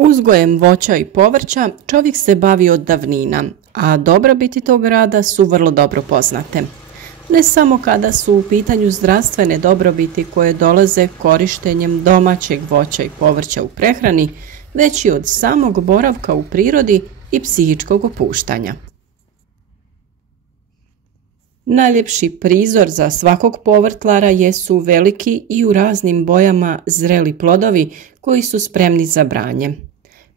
Uzgojem voća i povrća čovjek se bavi od davnina, a dobrobiti tog rada su vrlo dobro poznate. Ne samo kada su u pitanju zdravstvene dobrobiti koje dolaze korištenjem domaćeg voća i povrća u prehrani, već i od samog boravka u prirodi i psihičkog opuštanja. Najljepši prizor za svakog povrtlara jesu veliki i u raznim bojama zreli plodovi koji su spremni za branje.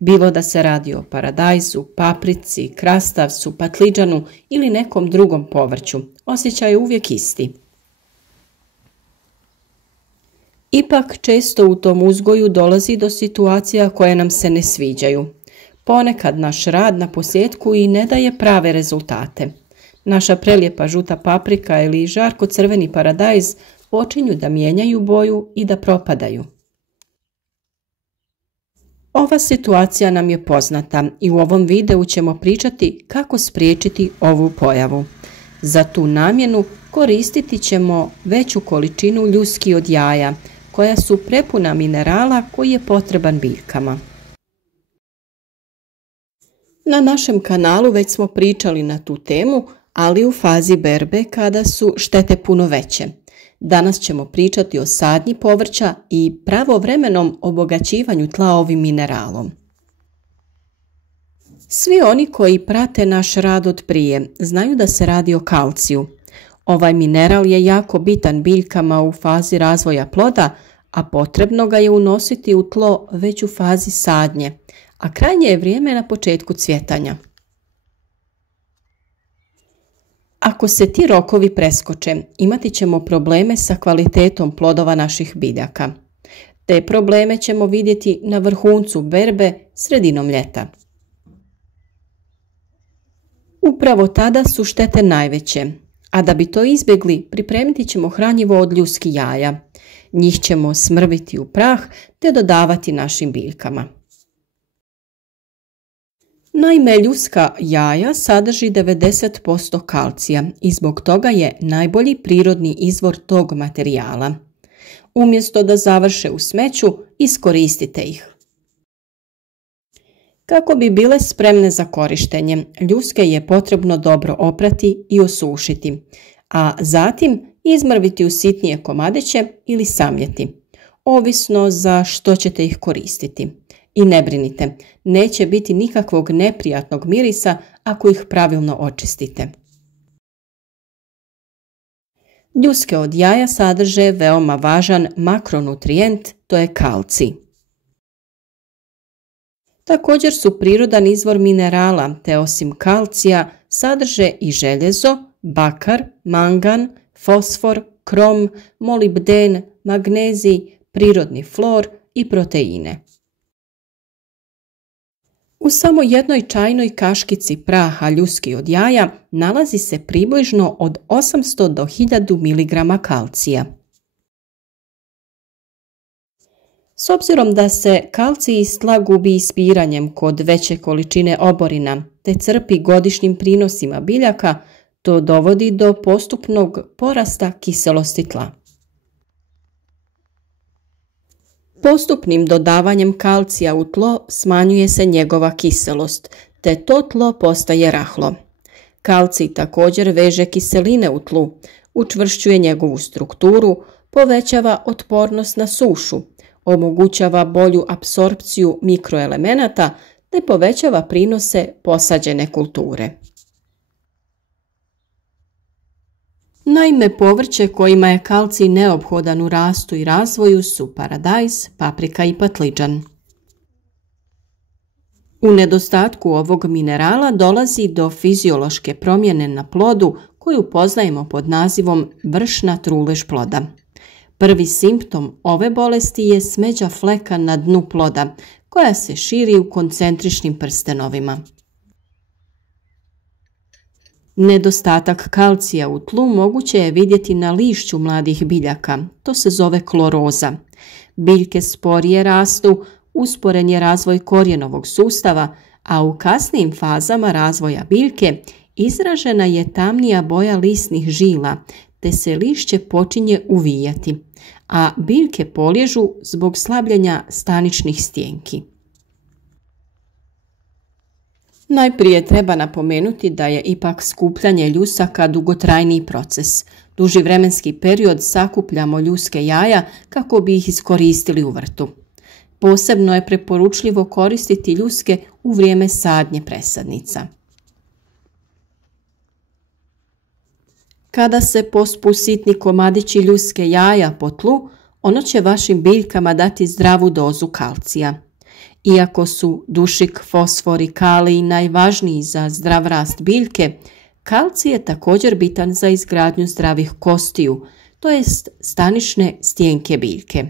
Bilo da se radi o paradajzu, paprici, krastavcu, patlidžanu ili nekom drugom povrću, osjećaj je uvijek isti. Ipak često u tom uzgoju dolazi do situacija koje nam se ne sviđaju. Ponekad naš rad na posljetku i ne daje prave rezultate. Naša prelijepa žuta paprika ili žarko crveni paradajz počinju da mijenjaju boju i da propadaju. Ova situacija nam je poznata i u ovom videu ćemo pričati kako spriječiti ovu pojavu. Za tu namjenu koristiti ćemo veću količinu ljuski od jaja, koja su prepuna minerala koji je potreban biljkama. Na našem kanalu već smo pričali na tu temu, ali u fazi berbe kada su štete puno veće. Danas ćemo pričati o sadnji povrća i pravovremenom obogaćivanju tla ovim mineralom. Svi oni koji prate naš rad od prije znaju da se radi o kalciju. Ovaj mineral je jako bitan biljkama u fazi razvoja ploda, a potrebno ga je unositi u tlo već u fazi sadnje, a krajnje je vrijeme na početku cvjetanja. Ako se ti rokovi preskoče, imati ćemo probleme sa kvalitetom plodova naših biljaka. Te probleme ćemo vidjeti na vrhuncu berbe sredinom ljeta. Upravo tada su štete najveće, a da bi to izbjegli, pripremiti ćemo hranjivo od ljuski jaja. Njih ćemo smrviti u prah te dodavati našim biljkama. Naime, ljuska jaja sadrži 90% kalcija i zbog toga je najbolji prirodni izvor tog materijala. Umjesto da završe u smeću, iskoristite ih. Kako bi bile spremne za korištenje, ljuske je potrebno dobro oprati i osušiti, a zatim izmrviti u sitnije komadiće ili samljeti, ovisno za što ćete ih koristiti. I ne brinite, neće biti nikakvog neprijatnog mirisa ako ih pravilno očistite. Ljuske od jaja sadrže veoma važan makronutrijent, to je kalcij. Također su prirodan izvor minerala, te osim kalcija sadrže i željezo, bakar, mangan, fosfor, krom, molibden, magnezij, prirodni flor i proteine. U samo jednoj čajnoj kaškici praha ljuski od jaja nalazi se približno od 800 do 1000 mg kalcija. S obzirom da se kalcij iz tla gubi ispiranjem kod veće količine oborina te crpi godišnjim prinosima biljaka, to dovodi do postupnog porasta kiselosti tla. Postupnim dodavanjem kalcija u tlo smanjuje se njegova kiselost, te to tlo postaje rahlo. Kalcij također veže kiseline u tlu, učvršćuje njegovu strukturu, povećava otpornost na sušu, omogućava bolju apsorpciju mikroelemenata te povećava prinose posađene kulture. Naime, povrće kojima je kalcij neophodan u rastu i razvoju su paradajz, paprika i patlidžan. U nedostatku ovog minerala dolazi do fiziološke promjene na plodu koju poznajemo pod nazivom vršna trulež ploda. Prvi simptom ove bolesti je smeđa fleka na dnu ploda koja se širi u koncentričnim prstenovima. Nedostatak kalcija u tlu moguće je vidjeti na lišću mladih biljaka, to se zove kloroza. Biljke sporije rastu, usporen je razvoj korijenovog sustava, a u kasnijim fazama razvoja biljke izražena je tamnija boja lisnih žila, te se lišće počinje uvijati, a biljke poliježu zbog slabljenja staničnih stijenki. Najprije treba napomenuti da je ipak skupljanje ljusaka dugotrajniji proces. Duži vremenski period sakupljamo ljuske jaja kako bi ih iskoristili u vrtu. Posebno je preporučljivo koristiti ljuske u vrijeme sadnje presadnica. Kada se pospu sitni komadići ljuske jaja po tlu, ono će vašim biljkama dati zdravu dozu kalcija. Iako su dušik, fosfor i kalij najvažniji za zdrav rast biljke, kalcij je također bitan za izgradnju zdravih kostiju, to jest stanišne stijenke biljke.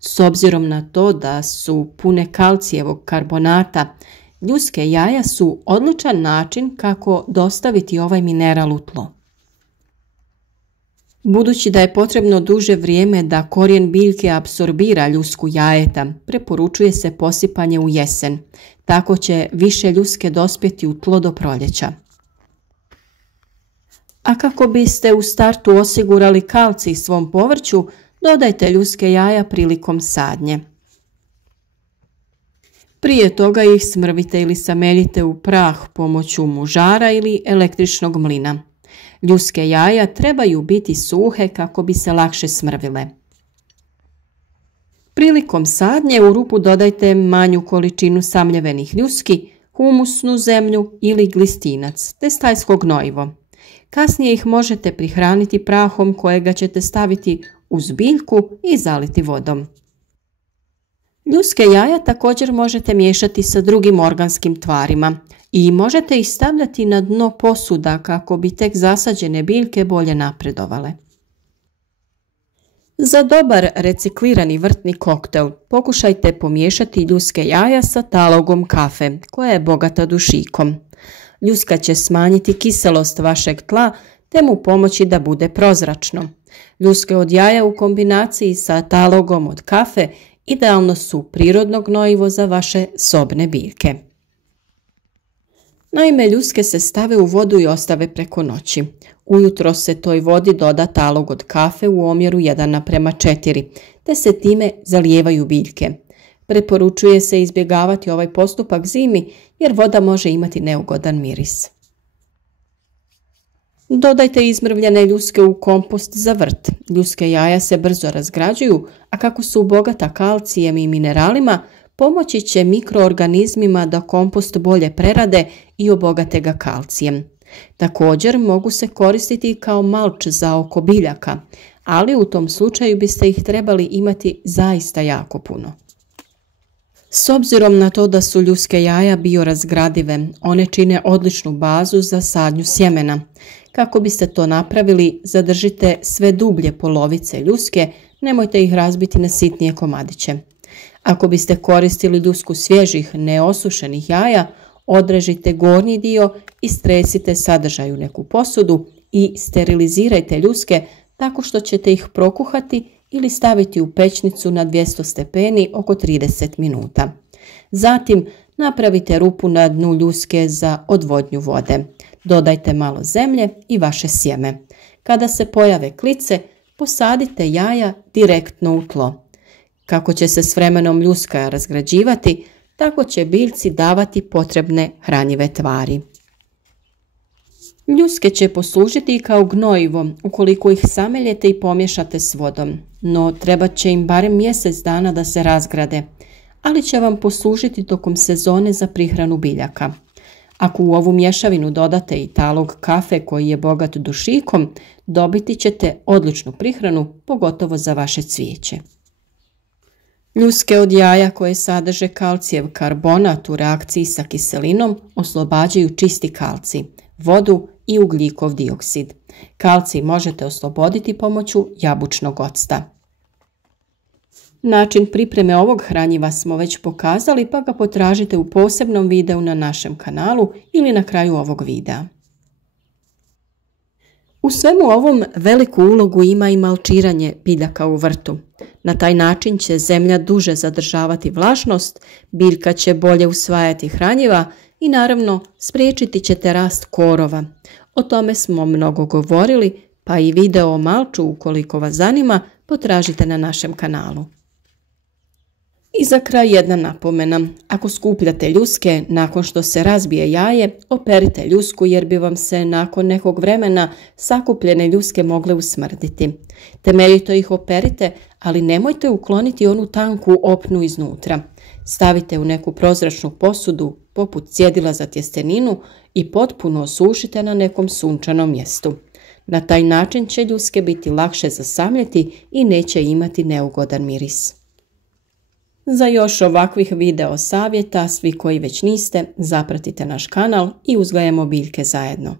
S obzirom na to da su pune kalcijevog karbonata, ljuske jaja su odličan način kako dostaviti ovaj mineral u tlo. Budući da je potrebno duže vrijeme da korijen biljke apsorbira ljusku jajeta, preporučuje se posipanje u jesen. Tako će više ljuske dospjeti u tlo do proljeća. A kako biste u startu osigurali kalcij svom povrću, dodajte ljuske jaja prilikom sadnje. Prije toga ih smrvite ili sameljite u prah pomoću mužara ili električnog mlina. Ljuske jaja trebaju biti suhe kako bi se lakše smrvile. Prilikom sadnje u rupu dodajte manju količinu samljevenih ljuski, humusnu zemlju ili glistinac, te stajsko gnojivo. Kasnije ih možete prihraniti prahom kojega ćete staviti uz biljku i zaliti vodom. Ljuske jaja također možete miješati sa drugim organskim tvarima i možete ih stavljati na dno posuda kako bi tek zasađene biljke bolje napredovale. Za dobar reciklirani vrtni koktel pokušajte pomiješati ljuske jaja sa talogom kafe koja je bogata dušikom. Ljuska će smanjiti kiselost vašeg tla te mu pomoći da bude prozračno. Ljuske od jaja u kombinaciji sa talogom od kafe idealno su prirodno gnojivo za vaše sobne biljke. Naime, ljuske se stave u vodu i ostave preko noći. Ujutro se toj vodi doda talog od kafe u omjeru 1:4, te se time zalijevaju biljke. Preporučuje se izbjegavati ovaj postupak zimi jer voda može imati neugodan miris. Dodajte izmrvljene ljuske u kompost za vrt. Ljuske jaja se brzo razgrađuju, a kako su bogata kalcijem i mineralima, pomoći će mikroorganizmima da kompost bolje prerade i obogate ga kalcijem. Također mogu se koristiti kao malč za oko biljaka, ali u tom slučaju biste ih trebali imati zaista jako puno. S obzirom na to da su ljuske jaja biorazgradive, one čine odličnu bazu za sadnju sjemena. Kako biste to napravili, zadržite sve dublje polovice ljuske, nemojte ih razbiti na sitnije komadiće. Ako biste koristili ljusku svježih, neosušenih jaja, odrežite gornji dio i stresite sadržaj u neku posudu i sterilizirajte ljuske tako što ćete ih prokuhati ili staviti u pećnicu na 200 stepeni oko 30 minuta. Zatim napravite rupu na dnu ljuske za odvodnju vode. Dodajte malo zemlje i vaše sjeme. Kada se pojave klice, posadite jaja direktno u tlo. Kako će se s vremenom ljuska razgrađivati, tako će biljci davati potrebne hranjive tvari. Ljuske će poslužiti kao gnojivo ukoliko ih sameljete i pomiješate s vodom, no trebat će im barem mjesec dana da se razgrade, ali će vam poslužiti tokom sezone za prihranu biljaka. Ako u ovu mješavinu dodate i talog kafe koji je bogat dušikom, dobiti ćete odličnu prihranu, pogotovo za vaše cvijeće. Ljuske od jaja koje sadrže kalcijev karbonat u reakciji sa kiselinom oslobađaju čisti kalcij, vodu i ugljikov dioksid. Kalcij možete osloboditi pomoću jabučnog octa. Način pripreme ovog hranjiva smo već pokazali, pa ga potražite u posebnom videu na našem kanalu ili na kraju ovog videa. U svemu ovom veliku ulogu ima i malčiranje biljaka u vrtu. Na taj način će zemlja duže zadržavati vlažnost, biljka će bolje usvajati hranjiva i naravno spriječiti ćete rast korova. O tome smo mnogo govorili, pa i video o malču ukoliko vas zanima potražite na našem kanalu. I za kraj jedna napomena. Ako skupljate ljuske, nakon što se razbije jaje, operite ljusku jer bi vam se nakon nekog vremena sakupljene ljuske mogle usmrditi. Temeljito ih operite, ali nemojte ukloniti onu tanku opnu iznutra. Stavite u neku prozračnu posudu, poput cjedila za tjesteninu, i potpuno osušite na nekom sunčanom mjestu. Na taj način će ljuske biti lakše zasamljeti i neće imati neugodan miris. Za još ovakvih video savjeta, svi koji već niste, zapratite naš kanal i uzgajamo biljke zajedno.